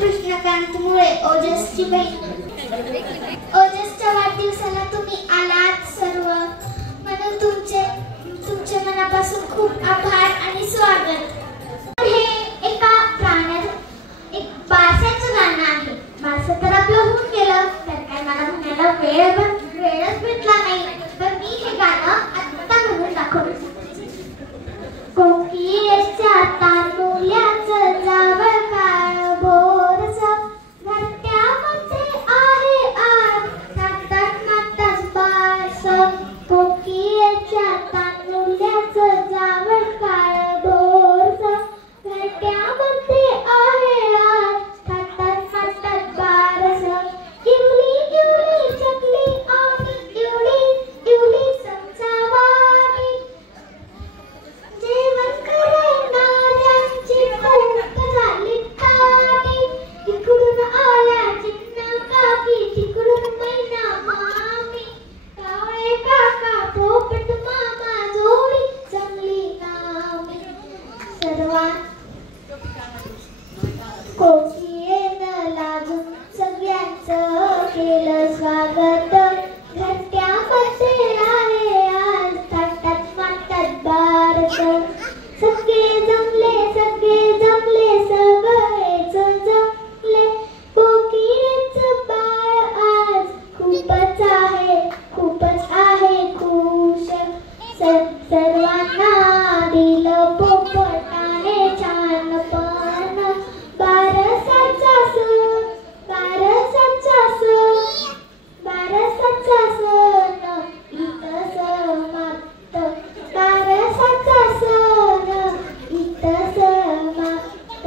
कृष्णकांत मुळे, ओजसची बहीण. ओजसच्या वाढदिवसाला तुम्ही आलात सर्व, म्हणून तुमचे मनापासून खूप आभार आणि स्वागत. हे एका एक बारशाचं गाणं आहे. बारसं तर आपलं होऊन गेलं, तर काय मला म्हणायला वेळच भेटला नाही, तर मी हे गाणं आत्ता म्हणून दाखवलं. कोकिळेच्या तांदुल्याचं जावळ काळ बोरसं, घरट्यामध्ये आहे आज नातात नातात बारसं. कोकिळेच्या तांदुल्याचं जावळ काळ बोरसं, घरट्यामध्ये आहे आज नातात नातात बारसं. इवली इवली चकली आणि इवली इवली चमचावाणी, जेवण करणाऱ्यांची खूप झाली ताणी. इकडून आल्या चिन्ना काकी, तिकडून मैना मामी, काळे काका पोपट मामा, जोडी जमली नामी. कोकिळेनं लाजून सगळ्यांचं केलं स्वागत, घरट्यामध्ये आहे आज थाटात माटात बारसं. सगळे जमले सगळेच जमले, कोकिळेचं बाळ आज खूपच आहे खुश. सर्वांना दिलं पोपटाने छानपण, बारसाचा सण इथं समाप्त. बारसाचा सण इथं समाप्त.